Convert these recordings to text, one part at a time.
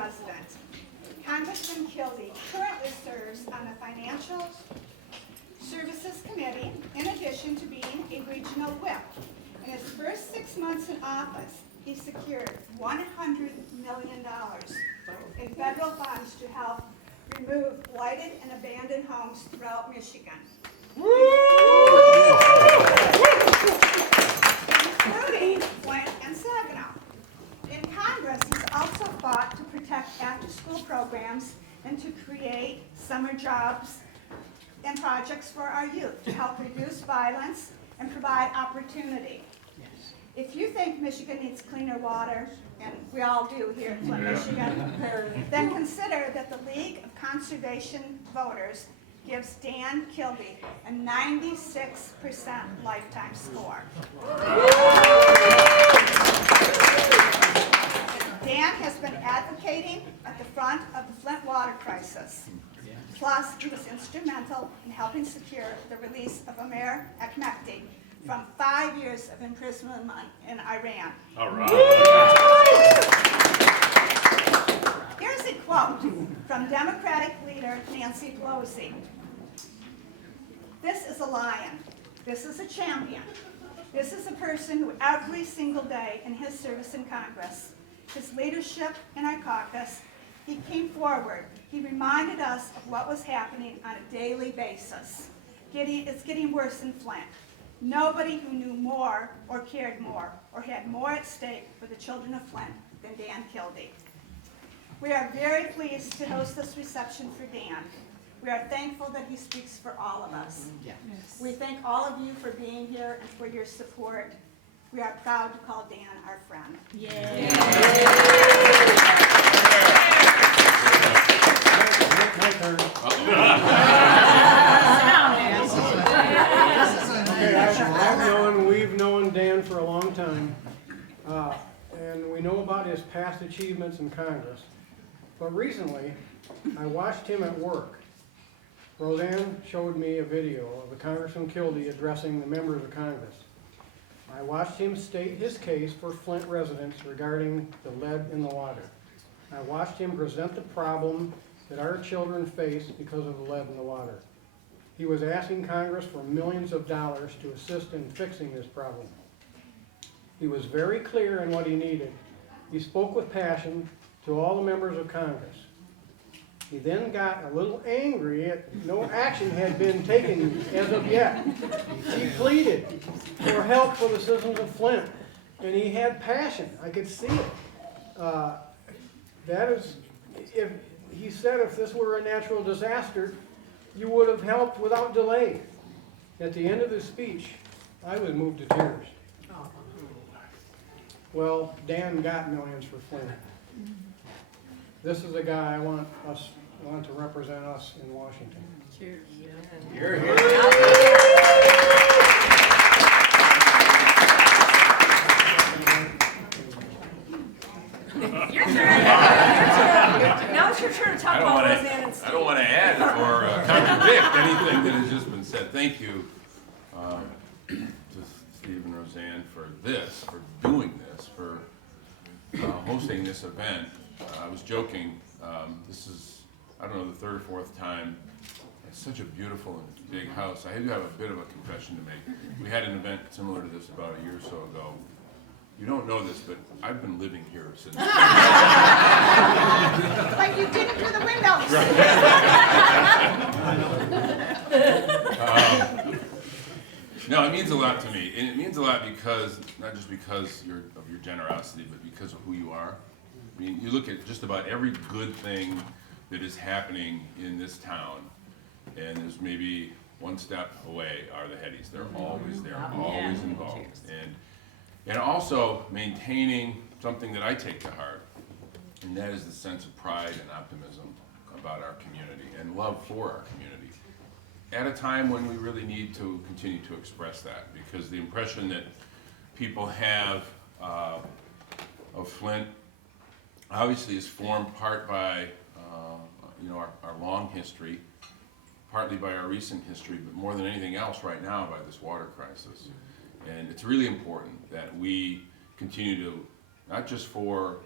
resident. Congressman Kildee currently serves on the Financial Services Committee in addition to being a regional whip. In his first 6 months in office, he secured $100 million in federal funds to help remove blighted and abandoned homes throughout Michigan, including Flint and Saginaw. In Congress, he's also fought to protect after-school programs and to create summer jobs and projects for our youth to help reduce violence and provide opportunity. If you think Michigan needs cleaner water, and we all do here in Flint, Michigan, then consider that the League of Conservation Voters gives Dan Kildee a 96% lifetime score. Dan has been advocating at the front of the Flint water crisis. Plus, he was instrumental in helping secure the release of Amer Ekmekti from 5 years of imprisonment in Iran. All right. Here's a quote from Democratic leader Nancy Pelosi. "This is a lion. This is a champion. This is a person who every single day in his service in Congress, his leadership in our caucus, he came forward. He reminded us of what was happening on a daily basis. It's getting worse in Flint. Nobody who knew more or cared more or had more at stake for the children of Flint than Dan Kildee." We are very pleased to host this reception for Dan. We are thankful that he speaks for all of us. Yes. We thank all of you for being here and for your support. We are proud to call Dan our friend. Yay. My turn. We've known Dan for a long time, and we know about his past achievements in Congress. But recently, I watched him at work. Roseanne showed me a video of Congressman Kildee addressing the members of Congress. I watched him state his case for Flint residents regarding the lead in the water. I watched him present the problem that our children face because of the lead in the water. He was asking Congress for millions of dollars to assist in fixing this problem. He was very clear in what he needed. He spoke with passion to all the members of Congress. He then got a little angry at no action had been taken as of yet. He pleaded for help for the citizens of Flint, and he had passion. I could see it. That is, if he said if this were a natural disaster, you would have helped without delay. At the end of his speech, I was moved to tears. Well, Dan got millions for Flint. This is a guy I want to represent us in Washington. Cheers. You're here. Your turn. Now it's your turn to talk about Roseanne and Steve. I don't want to add or contradict anything that has just been said. Thank you to Steve and Roseanne for this, for doing this, for hosting this event. I was joking. This is, I don't know, the third or fourth time. It's such a beautiful and big house. I do have a bit of a confession to make. We had an event similar to this about a year or so ago. You don't know this, but I've been living here since. Like you did it through the windows. No, it means a lot to me, and it means a lot because, not just because of your generosity, but because of who you are. I mean, you look at just about every good thing that is happening in this town, and there's maybe one step away are the Heddies. They're always there, always involved. And also maintaining something that I take to heart, and that is the sense of pride and optimism about our community and love for our community. At a time when we really need to continue to express that, because the impression that people have of Flint obviously is formed part by our long history, partly by our recent history, but more than anything else right now by this water crisis. And it's really important that we continue to not just for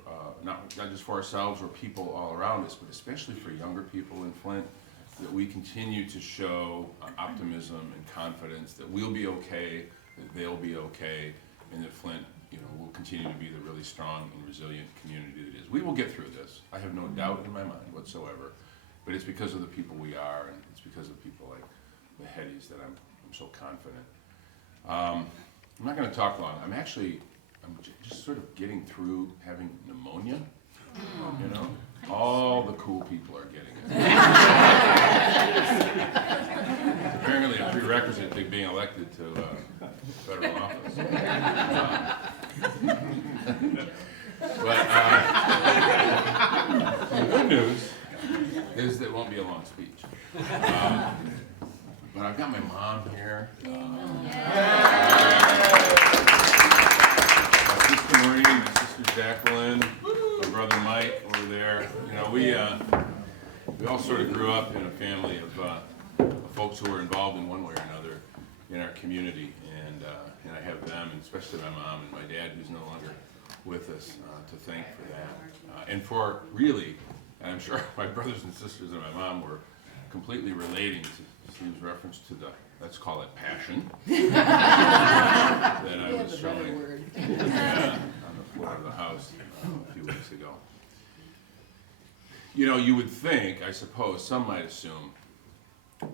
not just for ourselves or people all around us, but especially for younger people in Flint, that we continue to show optimism and confidence that we'll be okay, that they'll be okay, and that Flint, will continue to be the really strong and resilient community that it is. We will get through this. I have no doubt in my mind whatsoever, but it's because of the people we are, and it's because of people like the Headies that I'm so confident. I'm not going to talk long. I'm just sort of getting through having pneumonia. All the cool people are getting it. Apparently a prerequisite to being elected to federal office. But the good news is that it won't be a long speech. But I've got my mom here. My sister Maureen, my sister Jacqueline, my brother Mike over there. We all sort of grew up in a family of folks who were involved in one way or another in our community, and I have them, and especially my mom and my dad, who's no longer with us, to thank for that, and for really, and I'm sure my brothers and sisters and my mom were completely relating to Steve's reference to the, let's call it passion, that I was showing on the floor of the House a few weeks ago. You would think, I suppose, some might assume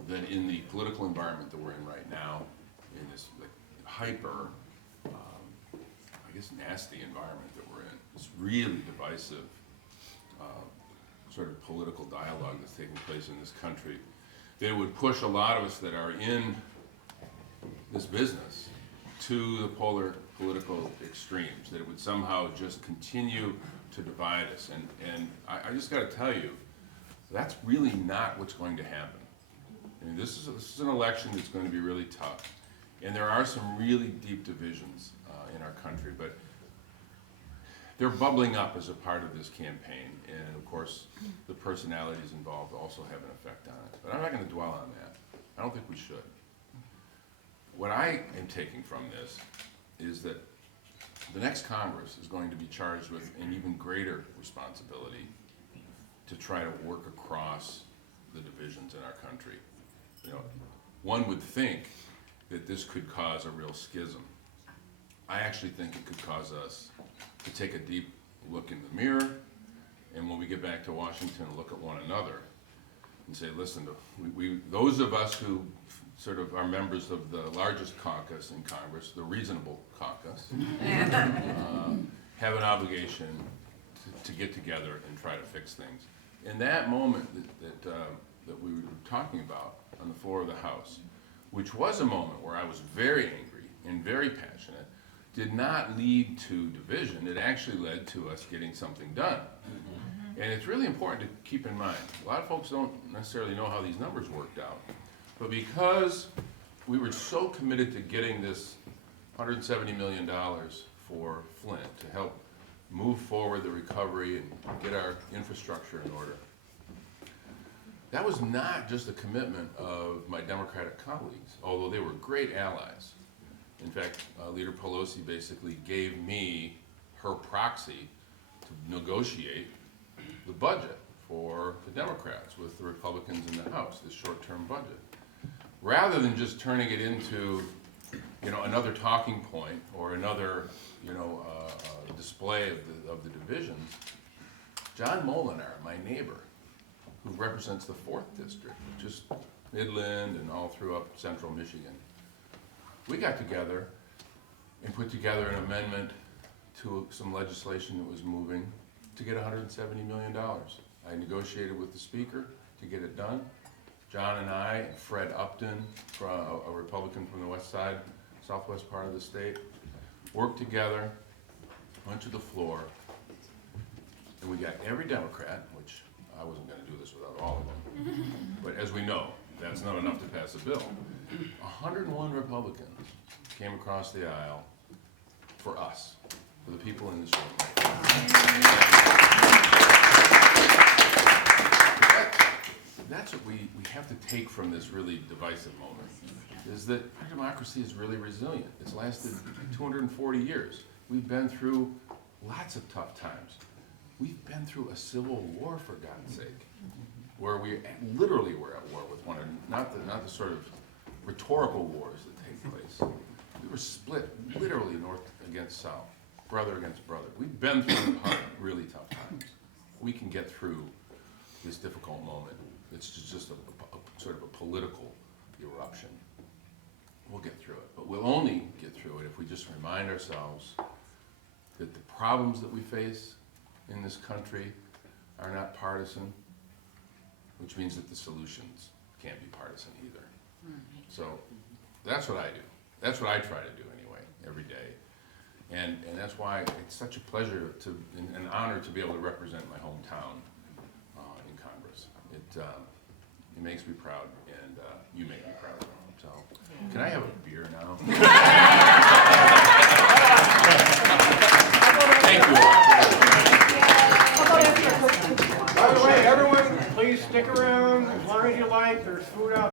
that in the political environment that we're in right now, in this hyper, I guess nasty environment that we're in, this really divisive sort of political dialogue that's taking place in this country, that it would push a lot of us that are in this business to the polar political extremes, that it would somehow just continue to divide us. And I just got to tell you, that's really not what's going to happen. I mean, this is an election that's going to be really tough. And there are some really deep divisions in our country, but they're bubbling up as a part of this campaign. And of course, the personalities involved also have an effect on it. But I'm not going to dwell on that. I don't think we should. What I am taking from this is that the next Congress is going to be charged with an even greater responsibility to try to work across the divisions in our country. One would think that this could cause a real schism. I actually think it could cause us to take a deep look in the mirror, and when we get back to Washington, look at one another and say, listen, those of us who sort of are members of the largest caucus in Congress, the reasonable caucus, have an obligation to get together and try to fix things. In that moment that we were talking about on the floor of the House, which was a moment where I was very angry and very passionate, did not lead to division. It actually led to us getting something done. And it's really important to keep in mind, a lot of folks don't necessarily know how these numbers worked out, but because we were so committed to getting this $170 million for Flint to help move forward the recovery and get our infrastructure in order, that was not just a commitment of my Democratic colleagues, although they were great allies. In fact, Leader Pelosi basically gave me her proxy to negotiate the budget for the Democrats with the Republicans in the House, this short-term budget. Rather than just turning it into, another talking point or another, display of the divisions, John Molinar, my neighbor, who represents the 4th District, just Midland and all through central Michigan, we got together and put together an amendment to some legislation that was moving to get $170 million. I negotiated with the Speaker to get it done. John and I, Fred Upton, a Republican from the west side, southwest part of the state, worked together, went to the floor, and we got every Democrat, which I wasn't going to do this without all of them, but as we know, that's not enough to pass a bill. 101 Republicans came across the aisle for us, for the people in this room. That's what we have to take from this really divisive moment, is that our democracy is really resilient. It's lasted 240 years. We've been through lots of tough times. We've been through a civil war, for God's sake, where we literally were at war with one another, not the sort of rhetorical wars that take place. We were split literally north against south, brother against brother. We've been through hard, really tough times. We can get through this difficult moment. It's just a sort of a political eruption. We'll get through it, but we'll only get through it if we just remind ourselves that the problems that we face in this country are not partisan, which means that the solutions can't be partisan either. So that's what I do. That's what I try to do anyway, every day. And that's why it's such a pleasure and an honor to be able to represent my hometown in Congress. It makes me proud, and you make me proud. So, can I have a beer now? Thank you all. By the way, everyone, please stick around as long as you like. There's food out